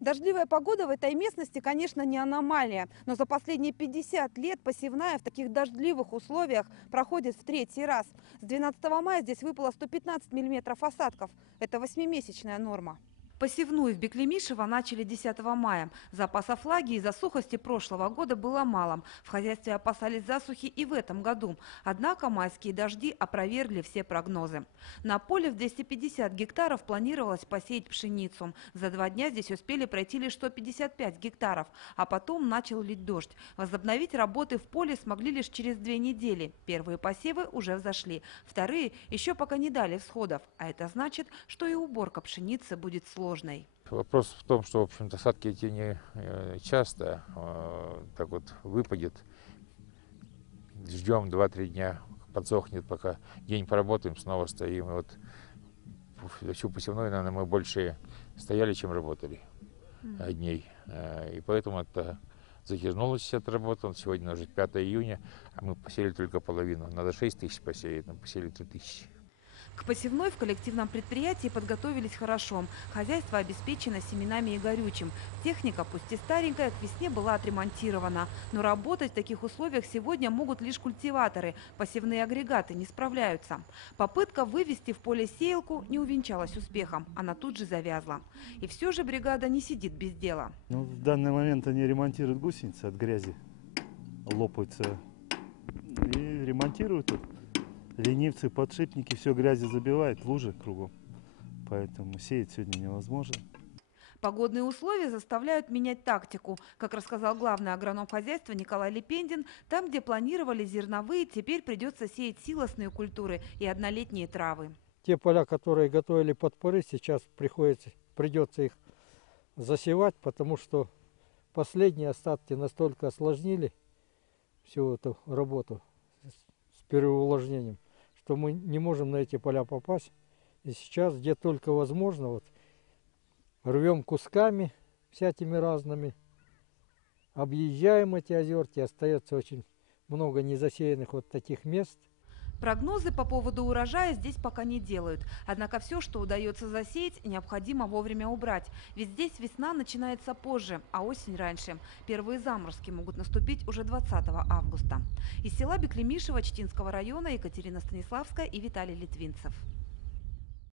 Дождливая погода в этой местности, конечно, не аномалия, но за последние 50 лет посевная в таких дождливых условиях проходит в третий раз. С 12 мая здесь выпало 115 миллиметров осадков. Это восьмимесячная норма. Посевную в Беклемишево начали 10 мая. Запасов влаги из-за сухости прошлого года было мало. В хозяйстве опасались засухи и в этом году. Однако майские дожди опровергли все прогнозы. На поле в 250 гектаров планировалось посеять пшеницу. За два дня здесь успели пройти лишь 155 гектаров. А потом начал лить дождь. Возобновить работы в поле смогли лишь через две недели. Первые посевы уже взошли. Вторые еще пока не дали всходов. А это значит, что и уборка пшеницы будет сложной. Вопрос в том, что, в общем-то, осадки эти не э, часто э, так вот выпадет. Ждем 2-3 дня, подсохнет, пока день поработаем, снова стоим. И вот всю посевную, наверное, мы больше стояли, чем работали mm. дней. Э, и поэтому это затянулась эта работа. Сегодня уже 5 июня, а мы посеяли только половину. Надо 6 тысяч посеять, но посеяли 3 тысячи. К посевной в коллективном предприятии подготовились хорошо. Хозяйство обеспечено семенами и горючим. Техника, пусть и старенькая, к весне была отремонтирована. Но работать в таких условиях сегодня могут лишь культиваторы. Посевные агрегаты не справляются. Попытка вывести в поле сеялку не увенчалась успехом. Она тут же завязла. И все же бригада не сидит без дела. Ну, в данный момент они ремонтируют гусеницы от грязи. Лопаются. И ремонтируют тут ленивцы, подшипники, все грязи забивает, лужи кругом. Поэтому сеять сегодня невозможно. Погодные условия заставляют менять тактику. Как рассказал главный агроном хозяйства Николай Лепендин, там, где планировали зерновые, теперь придется сеять силосные культуры и однолетние травы. Те поля, которые готовили под поры, сейчас приходится, придется их засевать, потому что последние остатки настолько осложнили всю эту работу с переувлажнением, что мы не можем на эти поля попасть. И сейчас, где только возможно, вот рвем кусками всякими разными, объезжаем эти озерки, остается очень много незасеянных вот таких мест. Прогнозы по поводу урожая здесь пока не делают. Однако все, что удается засеять, необходимо вовремя убрать. Ведь здесь весна начинается позже, а осень раньше. Первые заморозки могут наступить уже 20 августа. Из села Беклемишева Читинского района Екатерина Станиславская и Виталий Литвинцев.